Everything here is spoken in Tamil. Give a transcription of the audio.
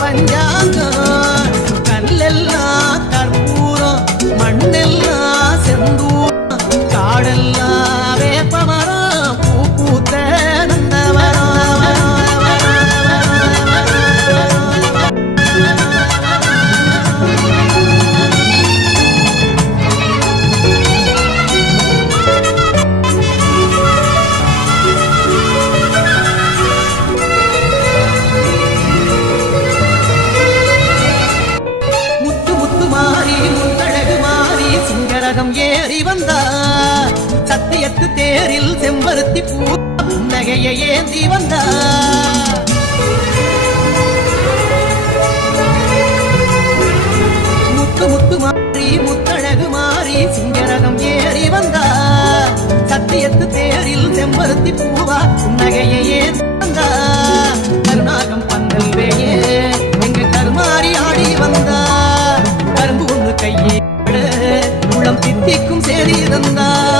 பஞ்சாங்கம் கல்லெல்லாம் கற்பூரம் மண்ணெல்லாம் செந்தூரம் காடெல்லாம் வேப்பமரம் பூ பூத்த நந்தவரம் ஏறி வந்தார் சத்தியத்து தேரில் செம்பருத்தி பூ நகையை ஏந்தி வந்தார் முத்து முத்து மாறி முத்தழகு மாறி சிங்கரகம் ஏறி வந்தார் சத்தியத்து தேரில் செம்பருத்தி பூவா நகையை ஏந்தி வந்தார் கருணாகம் பந்தல் வேயே எங்க கருமாறி ஆடி வந்தார் கரும்பு ஒன்று கையே உள்ளம் தித்திக்கும் சேரி தந்தார்